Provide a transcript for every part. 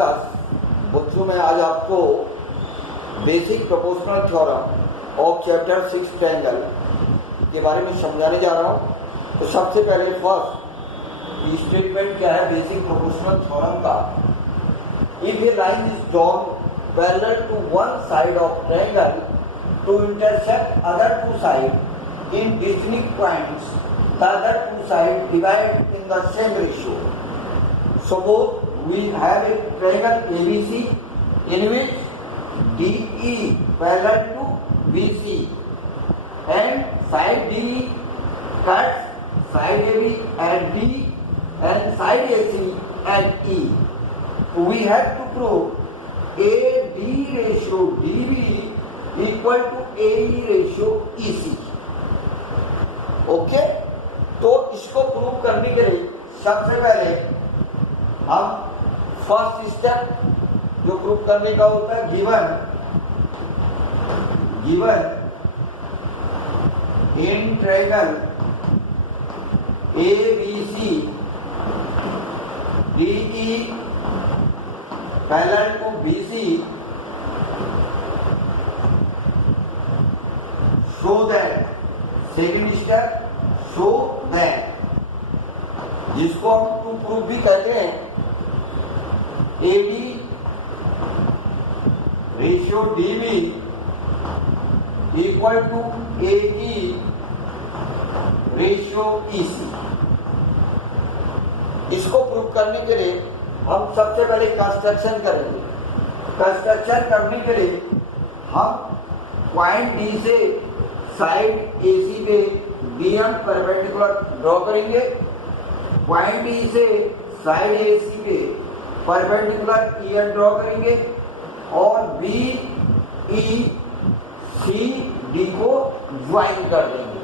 Class. बच्चों मैं आज आपको basic proportional theorem of chapter 6 triangle के बारे में समझाने जा रहा हूँ। तो सबसे पहले फर्स्ट स्टेटमेंट क्या है बेसिक प्रोपोर्शनल थ्योरम का। If a line is drawn parallel to one side of triangle to intersect other two side in distinct points, the other two sides divide in the same ratio. Suppose we have a triangle ABC in which DE parallel to BC and side DE cuts side AB and D and side AC and E. We have to prove AD ratio DB equal to AE ratio EC. Okay? तो इसको prove करने के लिए सबसे पहले हम first step जो prove करने का होता है given in triangle ABC DE parallel to BC show that second step show that जिसको हम टू प्रूफ भी कहते हैं AD ratio DB equal to AE ratio EC। इसको प्रूफ करने के लिए हम सबसे पहले कंस्ट्रक्शन करेंगे। कंस्ट्रक्शन करने के लिए हम पॉइंट D से साइड AC पे DM परपेंडिकुलर ड्रॉ करेंगे। पॉइंट E से साइड AC पे परपेंडिकुलर EN ड्रॉ करेंगे और BE CD को ज्वाइन कर देंगे।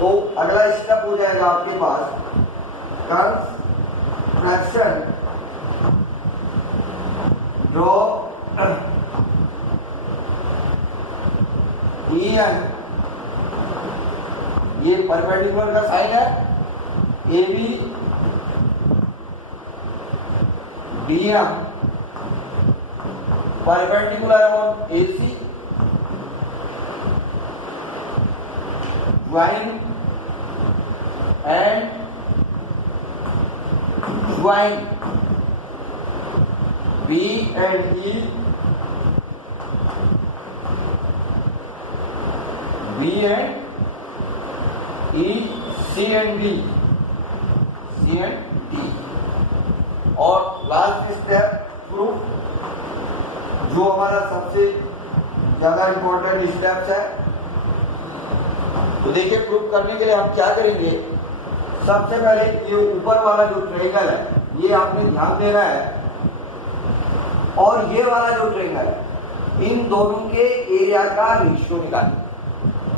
तो अगला स्टेप हो जाएगा आपके पास कंस्ट्रक्शन ड्रॉ EN, ये परपेंडिकुलर का साइन है AB BM perpendicular on AC join and join B and E B and E C and D C and D। और लास्ट स्टेप प्रूफ जो हमारा सबसे ज्यादा इंपॉर्टेंट स्टेप्स है। तो देखिए प्रूफ करने के लिए हम क्या करेंगे। सबसे पहले ये ऊपर वाला जो ट्रायंगल है ये आपने ध्यान देना है और ये वाला जो ट्रायंगल है इन दोनों के एरिया का रेशियो निकालिए।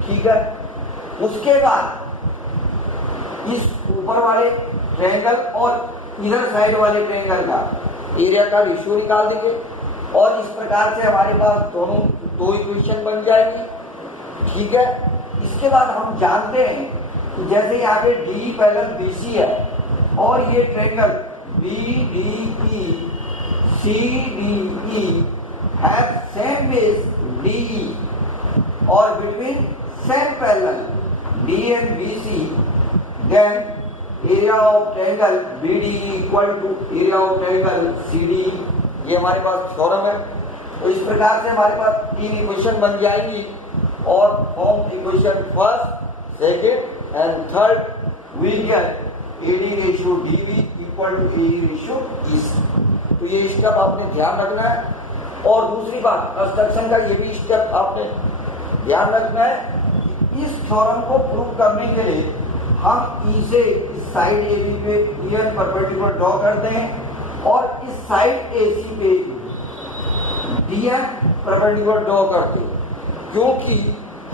ठीक है, उसके बाद इस ऊपर वाले ट्रायंगल और इधर साइड वाले ट्रायंगल का एरिया का रेशियो निकाल देंगे और इस प्रकार से हमारे पास दोनों दो इक्वेशन बन जाएगी। ठीक है, इसके बाद हम जानते हैं कि जैसे यहाँ पे DE पैरेलल BC है और ये triangle BDE CDE have same base DE और between same parallel D and BC, then area of triangle BDE equal to area of triangle CDE। ये हमारे पास थ्योरम है। तो इस प्रकार से हमारे पास तीन इक्वेशन बन जाएंगी और from equation first second and third we get AD ratio DB equal to AE ratio EC। तो ये स्टेप आपने ध्यान रखना है। और दूसरी बात कंस्ट्रक्शन का ये भी स्टेप आपने ध्यान रखना है। इस थ्योरम को प्रूव करने के लिए हम E से इस साइड AB पे EN परपेंडिकुलर ड्रॉ करते हैं और इस साइड AC पे DM परपेंडिकुलर ड्रॉ करते हैं, क्योंकि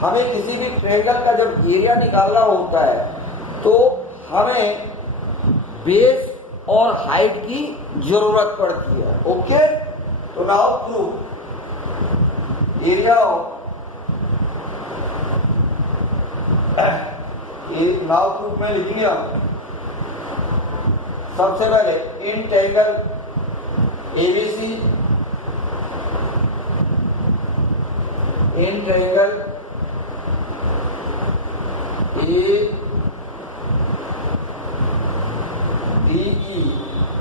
हमें किसी भी ट्रायंगल का जब एरिया निकालना होता है तो हमें बेस और हाइट की जरूरत पड़ती है। ओके, तो now prove area of now proof में लिखेंगे हम सबसे पहले इन triangle ABC in triangle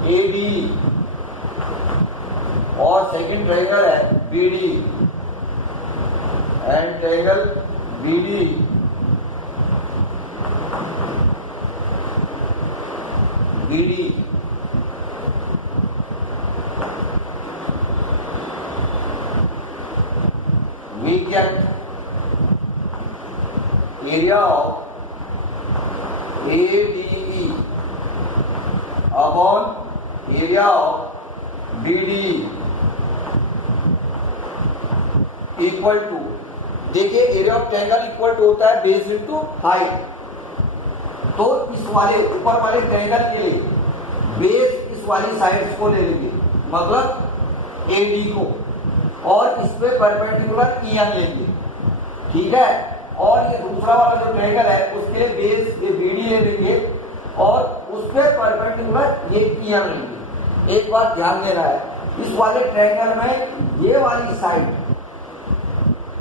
ADE और सेकंड ट्रायंगल है BD and triangle BD we get area of ADE upon area of BDE equal to, देखिए area of triangle equal to होता है बेस इनटू हाइट। तो इस वाले ऊपर वाले ट्रायंगल के लिए बेस इस वाली साइड्स को ले लेंगे, मतलब AD को, और इस पे परपेंडिकुलर EM लेंगे, ठीक है। और ये दूसरा वाला जो ट्रायंगल है उसके लिए बेस ये BD ले लेंगे और उस पे परपेंडिकुलर ये EM लेंगे। एक बात ध्यान देना है, इस वाले ट्रायंगल में ये वाली साइड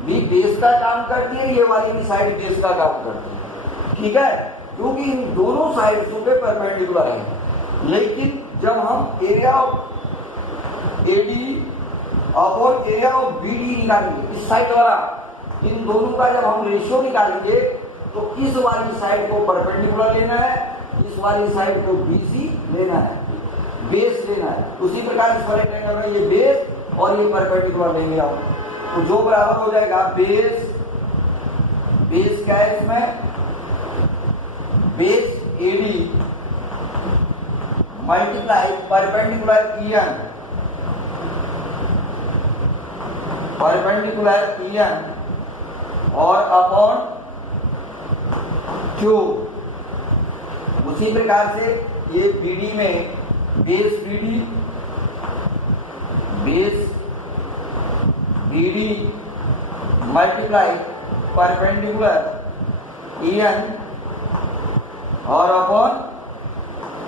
भी बेस का काम करती है, ये वाली भी साइड बेस का काम करती है, ठीक है, क्योंकि इन दोनों साइड्स पे परपेंडिकुलर है। लेकिन जब हम area of AD upon area of BD निकालेंगे, इस साइड वाला, इन दोनों का जब हम रेशियो निकालेंगे तो इस वाली साइड को परपेंडिकुलर लेना है, इस वाली साइड को BC लेना है, बेस लेना है। उसी प्रकार इस वाले ट्रायंगल में ये बेस और ये परपेंडिकुलर लेंगे हम, तो जो बराबर हो जाएगा बेस क्या है इसमें, base AD multiply perpendicular EM और अपॉन Q। उसी प्रकार से ये BD में base BD multiply perpendicular EN और अपॉन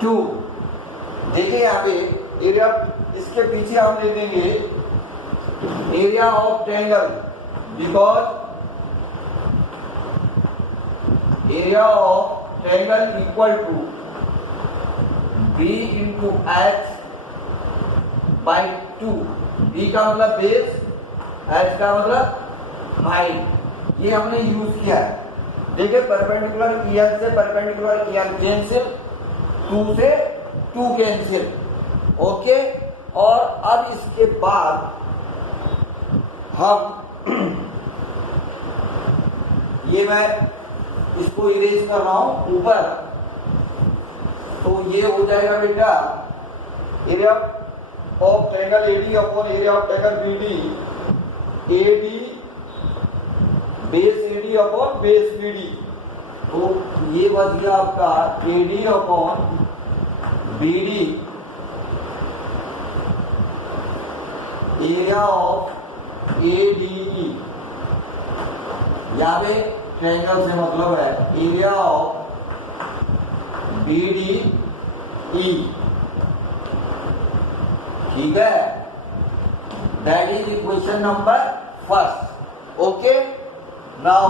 Q। देखिए यहाँ पे एरिया, इसके पीछे हम ले देंगे area of triangle, because area of triangle equal to B into H by 2। B का मतलब बेस, H का मतलब हाइट, ये हमने यूज किया है। देखिए परपेंडिकुलर EM से परपेंडिकुलर EM कैंसिल, 2 से 2 कैंसिल, ओके। और अब इसके बाद हम ये मैं इसको इरेज कर रहा हूं ऊपर, तो ये हो जाएगा बेटा area of triangle AD upon area of triangle BD, AD base AD upon base BD। तो ये बच गया आपका AD upon BD area of ADE। यहाँ पे ट्रायंगल से मतलब है एरिया ऑफ BDE, ठीक है। That is equation number first, okay. Now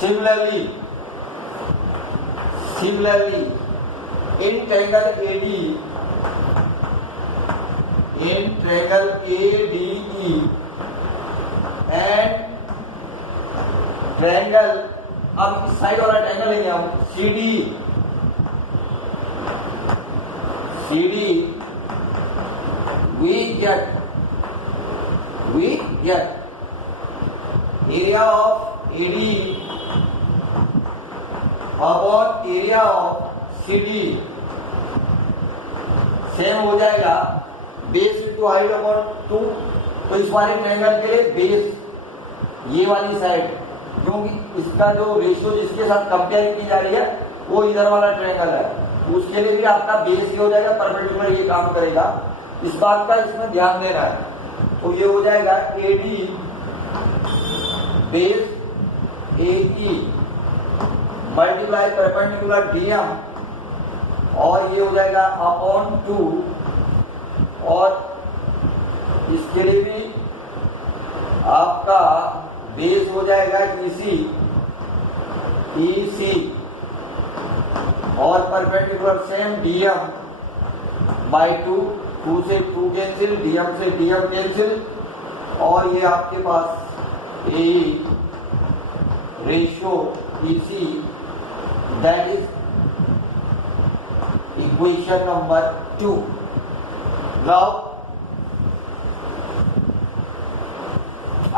similarly in triangle ADE and triangle, अब इस साइड वाला ट्रायंगल लेंगे हम CD, we get area of AD upon area of CD same हो जाएगा बेस इंटू हाइट अपॉन 2। तो इस वाले ट्रायंगल के लिए बेस ये वाली साइड, क्योंकि इसका जो रेशियो जिसके साथ कंपेयर की जा रही है वो इधर वाला ट्रायंगल है, उसके लिए भी आपका बेस ये हो जाएगा, परपेंडिकुलर ये काम करेगा। इस बात का इसमें ध्यान देना है। तो ये हो जाएगा AD base AE multiply perpendicular DM और ये हो जाएगा अपॉन 2, और इसके लिए भी आपका बेस हो जाएगा EC और परपेंडिकुलर सेम DM बाई 2, 2 से 2 कैंसिल, DM से DM कैंसिल, और ये आपके पास AE ratio EC, that is equation number 2। Now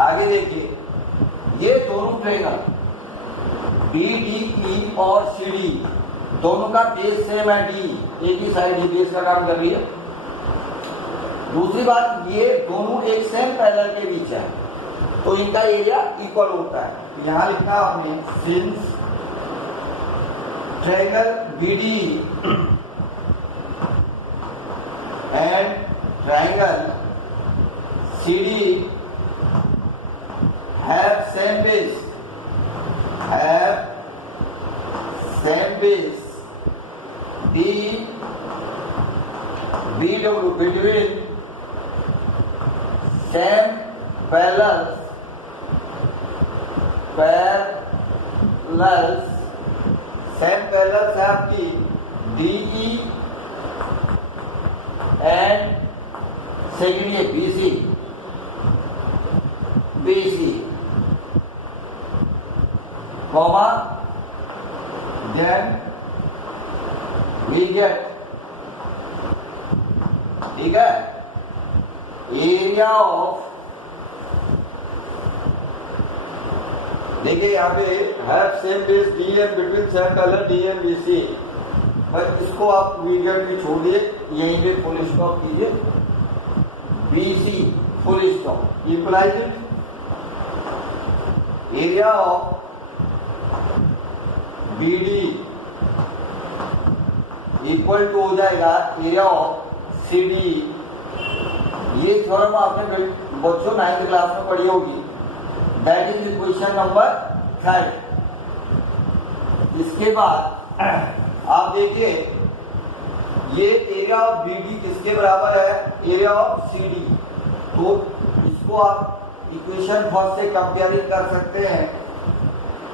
आगे देखिए, ये दोनों ट्रायंगल BDE और CD दोनों का बेस सेम है, D एक ही साइड ही बेस का काम कर रही है। दूसरी बात, ये दोनों एक सेम पैरेलल के बीच है, तो इनका एरिया इक्वल होता है। यहां लिखा आपने since triangle BDE and triangle CD have same base, BW between same parallels है आपकी DE एंड सेकेंड ये BC comma, then we get, ठीक है, एरिया ऑफ, देखिए यहाँ पे have same base DM between same parallel DM BC, बस इसको आप वीडियो भी छोड़िए, यहीं पे फुल स्टॉप कीजिए, BC full stop implies it area of BD equal to हो जाएगा एरिया ऑफ CD। ये थ्योरम आपने बच्चों 9th क्लास में पढ़ी होगी, दैट इज इक्वेशन नंबर 5। इसके बाद आप देखिए, ये एरिया ऑफ BD किसके बराबर है, एरिया ऑफ CD, तो इसको आप इक्वेशन फर्स्ट से कंपेयरिंग कर सकते हैं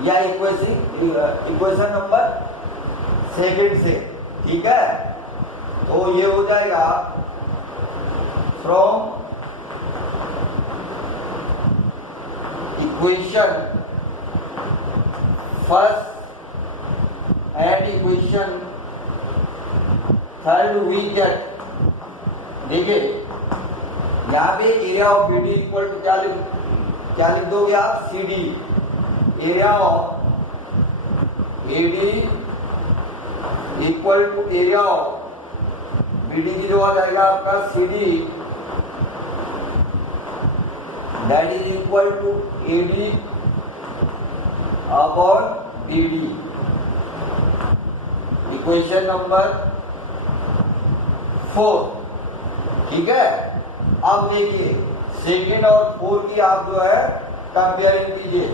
या इक्वेशन नंबर सेकंड से, ठीक है। तो ये हो जाएगा from equation first and equation third we get, देखिए यहां पे area of BD equal to क्या लिख दोगे आप, CD, area of AD equal to area of BD की जो आ जाएगा आपका CD, that is equal to AD upon BD, equation number 4, ठीक है। अब देखिए सेकेंड और 4 की आप जो है कंपेयरिंग कीजिए,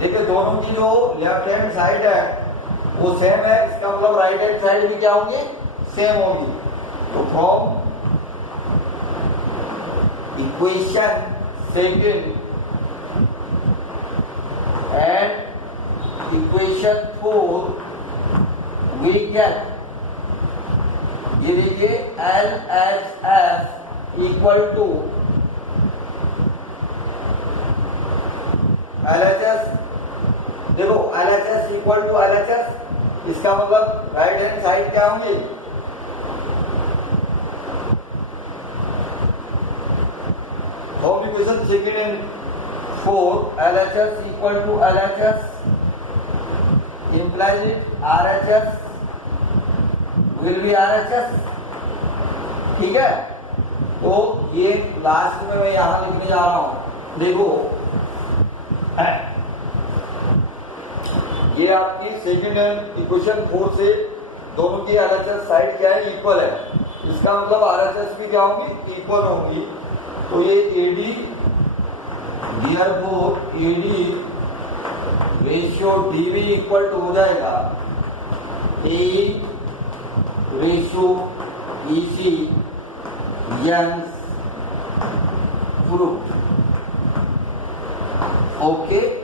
देखिए दोनों की जो लेफ्ट हैंड साइड है वो सेम है, इसका मतलब राइट हैंड साइड भी क्या होंगी, सेम होगी। तो from equation second and equation 4 we get, ये देखिए LHS इक्वल टू LHS, देखो LHS इक्वल टू LHS, इसका मतलब राइट हैंड साइड क्या होंगी, from equation second and 4 LHS equal to LHS implies it RHS will be RHS, ठीक है। तो ये लास्ट में मैं यहां लिखने जा रहा हूं, देखो ये आपकी सेकेंड एंड इक्वेशन 4 से दोनों की RHS साइड क्या है, इक्वल है, इसका मतलब RHS भी क्या होंगी, इक्वल होंगी। तो ये AD ratio DB equal to हो जाएगा A ratio EC Young's fruit. Okay.